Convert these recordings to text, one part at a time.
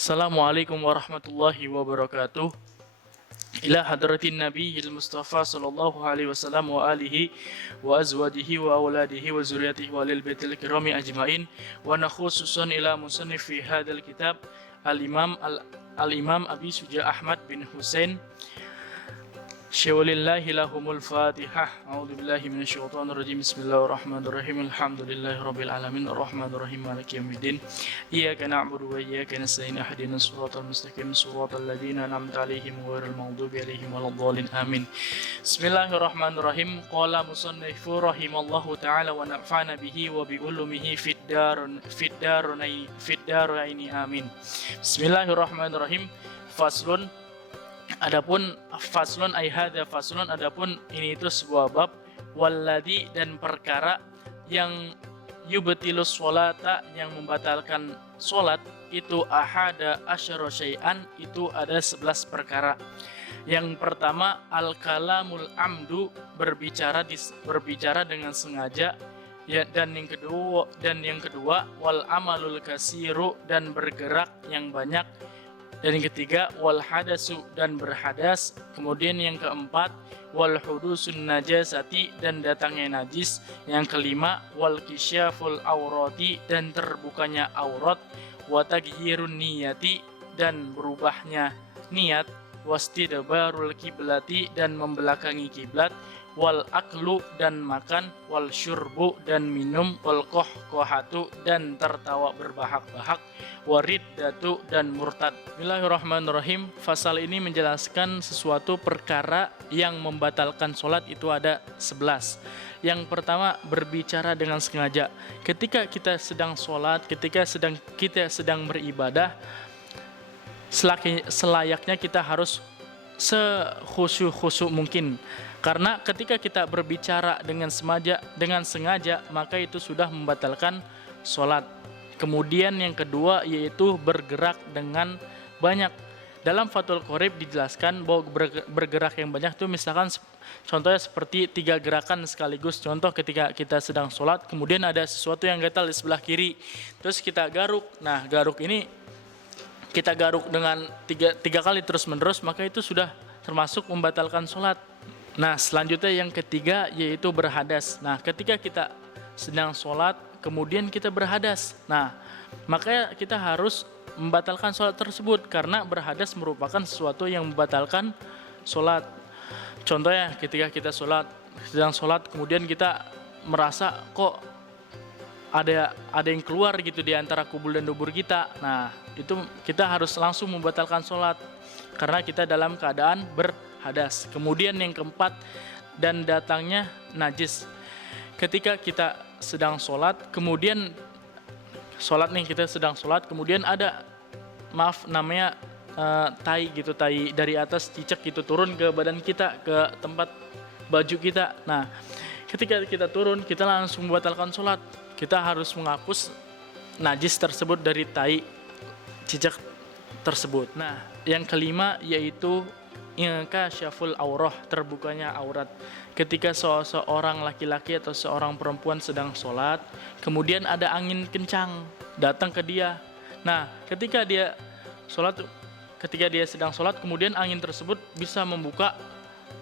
Assalamualaikum warahmatullahi wabarakatuh. Ila hadratin nabiyil mustafa sallallahu alaihi wasallam wa alihi wa azwajihi wa auladihi wa zuriyatihi wa lil baitil kirami ajmain wa nakhususan ila musannif fi hadzal kitab al-imam Abi Suja Ahmad bin Husain Syawalillahi lahumul fatihah. A'udzubillahi minasyaitonirrajim. Bismillahirrahmanirrahim. Alhamdulillahi rabbil alamin. Arrahmanirrahim. Maliki yaumiddin. Iyyaka na'budu wa iyyaka nasta'in. Ihdinas siratal mustaqim. Siratal ladzina an'amta 'alaihim ghairil maghdubi 'alaihim waladdallin. Amin. Bismillahirrahmanirrahim. Qala musannifu rahimallahu ta'ala wa nafa'ana bihi wa bi ulumihi fid daraini. Amin. Bismillahirrahmanirrahim. Faslun Adapun faslun ay hadza faslun, adapun ini itu sebuah bab, walladzi dan perkara yang yubtilus sholata, yang membatalkan solat, itu ahada asyara syai'an, itu ada 11 perkara. Yang pertama al-kalamul amdu, berbicara dengan sengaja, ya, dan yang kedua wal amalul kasiru, dan bergerak yang banyak. Dan yang ketiga wal hadasu, dan berhadas. Kemudian yang keempat wal hudusun najasati, dan datangnya najis. Yang kelima wal kisyaful aurati, dan terbukanya aurat. Wa taghyirun niyati, dan berubahnya niat. Wastidbarul kiblati, dan membelakangi kiblat. Wal aklu, dan makan. Wal syurbu, dan minum. Wal kohkohatu, dan tertawa berbahak-bahak. Wariddatu, dan murtad. Bismillahirrahmanirrahim. Fasal ini menjelaskan sesuatu perkara yang membatalkan sholat, itu ada 11. Yang pertama berbicara dengan sengaja. Ketika kita sedang sholat, ketika kita sedang beribadah, selayaknya kita harus sekhusyuk mungkin. Karena ketika kita berbicara dengan sengaja, maka itu sudah membatalkan sholat. Kemudian yang kedua yaitu bergerak dengan banyak. Dalam Fathul Qorib dijelaskan bahwa bergerak yang banyak itu misalkan contohnya seperti 3 gerakan sekaligus. Contoh ketika kita sedang sholat, kemudian ada sesuatu yang gatal di sebelah kiri, terus kita garuk. Nah, garuk ini kita garuk dengan tiga kali terus menerus, maka itu sudah termasuk membatalkan sholat. Nah, selanjutnya yang ketiga yaitu berhadas. Nah, ketika kita sedang sholat kemudian kita berhadas, nah maka kita harus membatalkan sholat tersebut, karena berhadas merupakan sesuatu yang membatalkan sholat. Contohnya ketika kita sedang sholat kemudian kita merasa kok ada yang keluar gitu di antara kubul dan dubur kita. Nah, itu kita harus langsung membatalkan sholat karena kita dalam keadaan berhadas. Kemudian yang keempat, dan datangnya najis. Ketika kita sedang sholat, kemudian kita sedang sholat, kemudian ada namanya tai gitu, tai dari atas cicak gitu turun ke badan kita, ke tempat baju kita. Nah, ketika kita turun, kita langsung membatalkan sholat. Kita harus menghapus najis tersebut dari tai cicak tersebut. Nah, yang kelima yaitu kasyaful aurah, terbukanya aurat. Ketika seorang laki-laki atau seorang perempuan sedang sholat, kemudian ada angin kencang datang ke dia. Nah, ketika dia sedang sholat, kemudian angin tersebut bisa membuka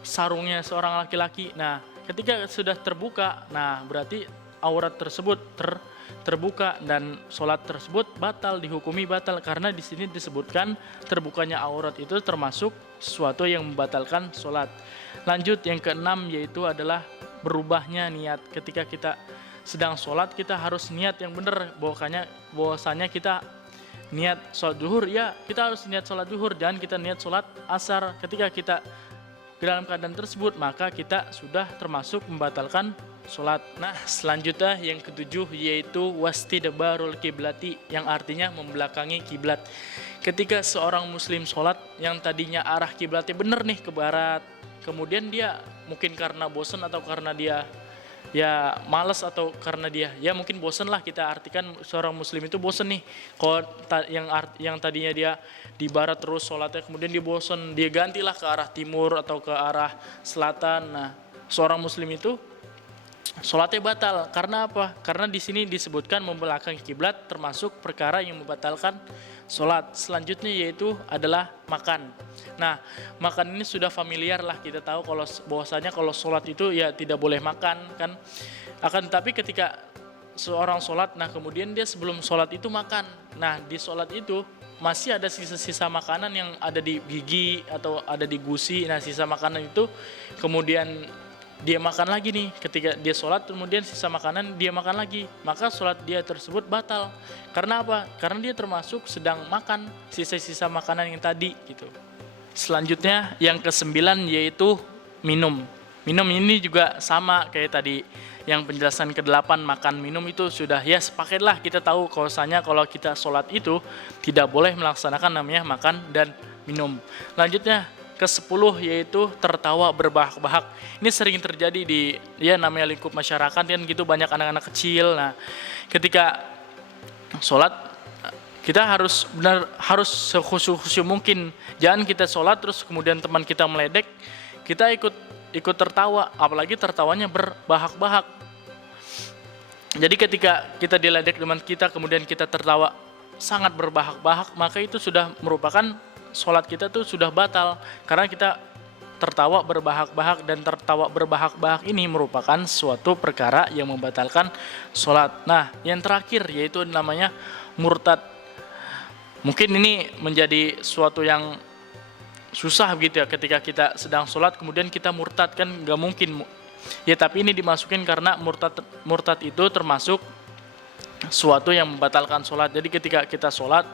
sarungnya seorang laki-laki. Nah, ketika sudah terbuka, nah berarti aurat tersebut terbuka dan sholat tersebut dihukumi batal, karena di sini disebutkan terbukanya aurat itu termasuk sesuatu yang membatalkan sholat. Lanjut yang keenam yaitu adalah berubahnya niat. Ketika kita sedang sholat, kita harus niat yang benar. Bahwasanya kita niat sholat zuhur, ya kita harus niat sholat zuhur, jangan kita niat sholat asar. Ketika kita dalam keadaan tersebut, maka kita sudah termasuk membatalkan sholat. Nah, selanjutnya yang ketujuh yaitu wastidbarul kiblati, yang artinya membelakangi kiblat. Ketika seorang muslim sholat yang tadinya arah kiblatnya benar nih ke barat, kemudian dia mungkin karena bosan atau karena dia ya malas atau karena dia ya mungkin bosan lah, kita artikan seorang muslim itu bosan nih. Kalau yang tadinya dia di barat terus sholatnya, kemudian dia bosan, dia gantilah ke arah timur atau ke arah selatan. Nah, seorang muslim itu sholatnya batal. Karena apa? Karena di sini disebutkan membelakangi kiblat termasuk perkara yang membatalkan sholat. Selanjutnya yaitu adalah makan. Nah, makan ini sudah familiar lah, kita tahu kalau bahwasanya kalau sholat itu ya tidak boleh makan kan. Akan tetapi ketika seorang sholat, nah kemudian dia sebelum sholat itu makan. Nah di sholat itu masih ada sisa-sisa makanan yang ada di gigi atau ada di gusi. Nah sisa makanan itu kemudian dia makan lagi nih, ketika dia sholat kemudian sisa makanan dia makan lagi, maka sholat dia tersebut batal. Karena apa? Karena dia termasuk sedang makan sisa-sisa makanan yang tadi gitu. Selanjutnya yang kesembilan yaitu minum. Minum ini juga sama kayak tadi yang penjelasan ke-8, makan minum itu sudah ya sepaket lah, kita tahu bahwasanya kalau kita sholat itu tidak boleh melaksanakan namanya makan dan minum. Lanjutnya ke-10 yaitu tertawa berbahak-bahak. Ini sering terjadi di ya namanya lingkup masyarakat kan gitu, banyak anak-anak kecil. Nah ketika sholat kita harus sekhusyuk mungkin. Jangan kita sholat terus kemudian teman kita meledek, kita ikut tertawa, apalagi tertawanya berbahak-bahak. Jadi ketika kita diledek teman kita kemudian kita tertawa sangat berbahak-bahak, maka itu sudah merupakan sholat kita tuh sudah batal, karena kita tertawa berbahak-bahak, dan tertawa berbahak-bahak ini merupakan suatu perkara yang membatalkan sholat. Nah yang terakhir yaitu namanya murtad. Mungkin ini menjadi suatu yang susah gitu ya, ketika kita sedang sholat kemudian kita murtad, kan nggak mungkin ya, tapi ini dimasukin karena murtad itu termasuk suatu yang membatalkan sholat. Jadi ketika kita sholat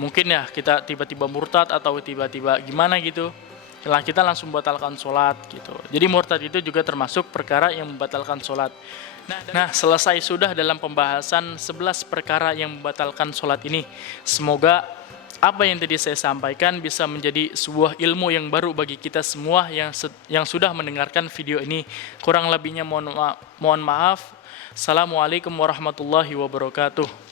mungkin ya kita tiba-tiba murtad atau tiba-tiba gimana gitu, setelah kita langsung membatalkan sholat gitu. Jadi murtad itu juga termasuk perkara yang membatalkan sholat. Nah selesai sudah dalam pembahasan 11 perkara yang membatalkan sholat ini. Semoga apa yang tadi saya sampaikan bisa menjadi sebuah ilmu yang baru bagi kita semua yang sudah mendengarkan video ini. Kurang lebihnya mohon maaf. Assalamualaikum warahmatullahi wabarakatuh.